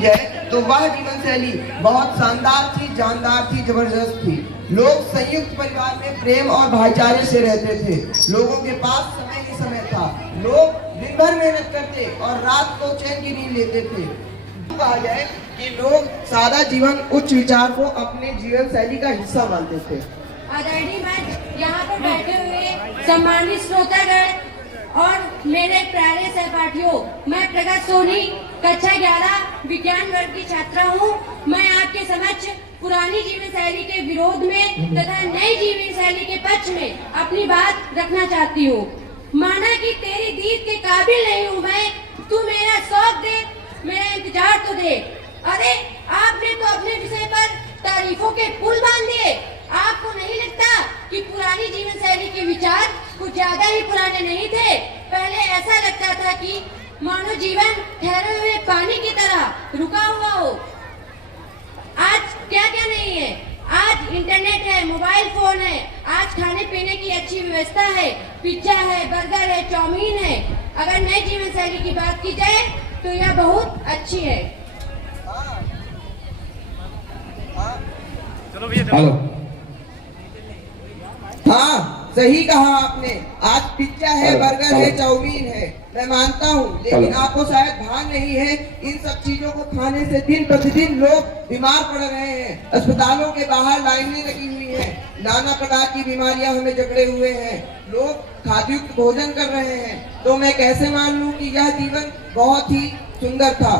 जाए तो वह जीवन शैली बहुत शानदार थी, जानदार थी, जबरदस्त थी। लोग संयुक्त परिवार में प्रेम और भाईचारे से रहते थे। लोगों के पास समय ही समय था। लोग दिन भर मेहनत करते और रात को चैन की नींद लेते थे। कहा जाए कि लोग सादा जीवन, उच्च विचार को अपने जीवन शैली का हिस्सा मानते थे। आदरणीय मंच, यहाँ पर बैठे हुए सम्मानित श्रोतागण और मेरे प्यारे सहपाठियों, मैं प्रगत सोनी कक्षा 11 विज्ञान वर्ग की छात्रा हूँ। मैं आपके समक्ष पुरानी जीवन शैली के विरोध में तथा नई जीवन शैली के पक्ष में अपनी बात रखना चाहती हूँ। माना कि तेरी दीद के काबिल नहीं हूँ मैं, तू मेरा शौक दे, मेरा इंतजार तो दे। अरे आपने तो अपने विषय पर तारीफों के पुल बांध दिए। आपको नहीं लगता कि पुरानी जीवन शैली के विचार कुछ ज्यादा ही पुराने नहीं थे? पहले ऐसा लगता था कि मानो जीवन ठहरे हुए पानी की तरह रुका हुआ हो। आज क्या क्या नहीं है, आज इंटरनेट है, मोबाइल फोन है, आज खाने पीने की अच्छी व्यवस्था है, पिज्जा है, बर्गर है, चाउमीन है। अगर नई जीवन शैली की बात की जाए तो यह बहुत अच्छी है। चलो भैया चलो। हाँ, सही कहा आपने। आज पिज्जा है, बर्गर है, चाउमीन है, मैं मानता हूँ, लेकिन आपको शायद भान नहीं है, इन सब चीजों को खाने से दिन प्रतिदिन लोग बीमार पड़ रहे हैं। अस्पतालों के बाहर लाइनें लगी हुई हैं, नाना प्रकार की बीमारियां हमें जकड़े हुए हैं, लोग खाद्युक्त भोजन कर रहे हैं। तो मैं कैसे मान लूं कि यह जीवन बहुत ही सुंदर था।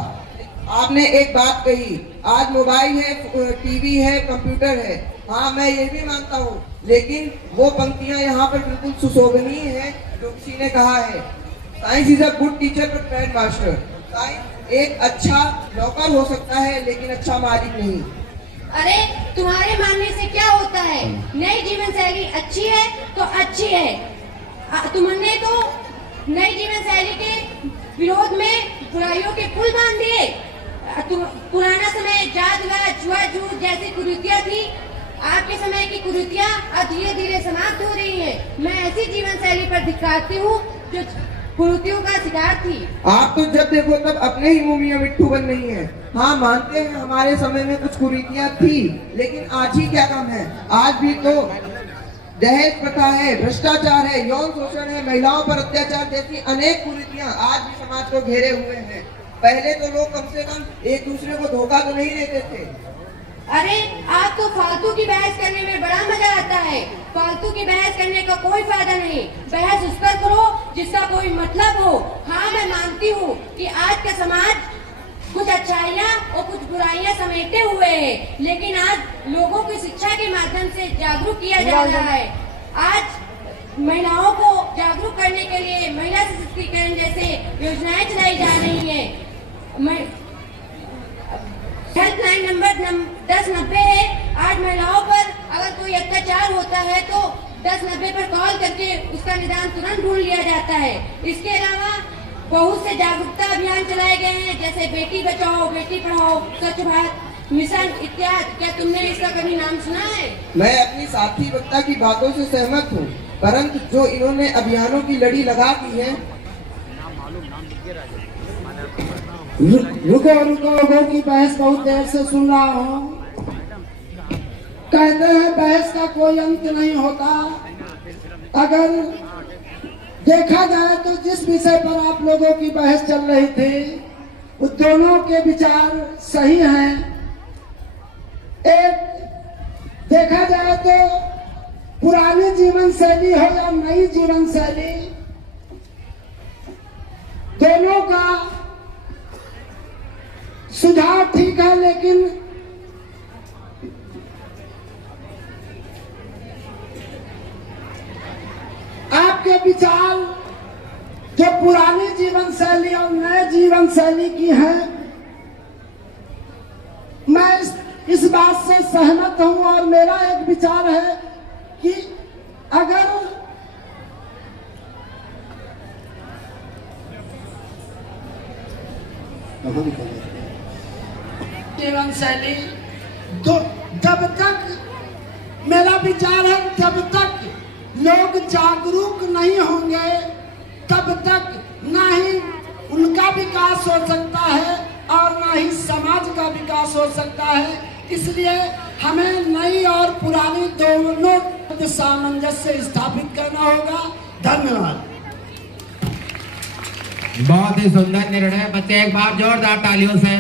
आपने एक बात कही, आज मोबाइल है, टीवी है, कंप्यूटर है। हाँ, मैं ये भी मानता हूँ, लेकिन वो पंक्तियां यहाँ पर बिल्कुल सुशोभनीय है जो किसी ने कहा है, science is a good teacher but bad master. Science एक अच्छा नौकर हो सकता है लेकिन अच्छा मालिक नहीं। अरे तुम्हारे मानने से क्या होता है? नई जीवन शैली अच्छी है तो अच्छी है। तुमने तो नई जीवन शैली के विरोध में बुराइयों के पुल बांध दिए। पुराना समय जात-वात, जुआ-जूत जैसी कुरीतियां थी, आपके समय की कुरीतियां अब धीरे धीरे समाप्त हो रही हैं। मैं ऐसी जीवन शैली पर दिखाती हूँ जो कुरीतियों का शिकार थी। आप तो जब देखो तब अपने ही मुंह में मिट्टू बन रही हैं। हाँ, मानते हैं हमारे समय में कुछ कुरीतियां थी, लेकिन आज ही क्या कम है? आज भी तो दहेज प्रथा है, भ्रष्टाचार है, यौन शोषण है, महिलाओं पर अत्याचार जैसी अनेक कुरीतियां आज भी समाज को घेरे हुए हैं। पहले तो लोग कम से कम एक दूसरे को धोखा तो नहीं देते थे। अरे आप तो फालतू की बहस करने में बड़ा मजा आता है। फालतू की बहस करने का कोई फायदा नहीं। बहस उस पर करो जिसका कोई मतलब हो। हाँ, मैं मानती हूँ कि आज का समाज कुछ अच्छाइयाँ और कुछ बुराइयाँ समेटे हुए है, लेकिन आज लोगों की शिक्षा के माध्यम से जागरूक किया जा रहा है। आज महिलाओं को जागरूक करने के लिए महिला सशक्तिकरण जैसे योजनाएं चलाई जा रही है। हेल्पलाइन नंबर 1090 है। आज महिलाओं पर अगर कोई अत्याचार होता है तो 1090 पर कॉल करके उसका निदान तुरंत ढूंढ लिया जाता है। इसके अलावा बहुत से जागरूकता अभियान चलाए गए हैं, जैसे बेटी बचाओ, बेटी पढ़ाओ, स्वच्छ भारत मिशन इत्यादि। क्या तुमने इसका कभी नाम सुना है? मैं अपनी साथी वक्ता की बातों से सहमत हूँ, परंतु जो इन्होंने अभियानों की लड़ी लगा दी है। रुको लोगों की बहस बहुत देर से सुन रहा हूँ। कहते हैं बहस का कोई अंत नहीं होता। अगर देखा जाए तो जिस विषय पर आप लोगों की बहस चल रही थी, उस दोनों के विचार सही हैं। एक देखा जाए तो पुरानी जीवन शैली हो या नई जीवन शैली, दोनों का सुझाव ठीक है, लेकिन आपके विचार जो पुरानी जीवन शैली और नए जीवन शैली की है, मैं इस बात से सहमत हूं। और मेरा एक विचार है कि अगर जीवन शैली तो जब तक, मेरा विचार है, जब तक लोग जागरूक नहीं होंगे तब तक ना ही उनका विकास हो सकता है और और ना ही समाज का विकास हो सकता है। इसलिए हमें नई और पुरानी दोनों सामंजस्य स्थापित करना होगा। धन्यवाद। बहुत ही सुंदर निर्णय। बच्चे एक बार जोरदार तालियों से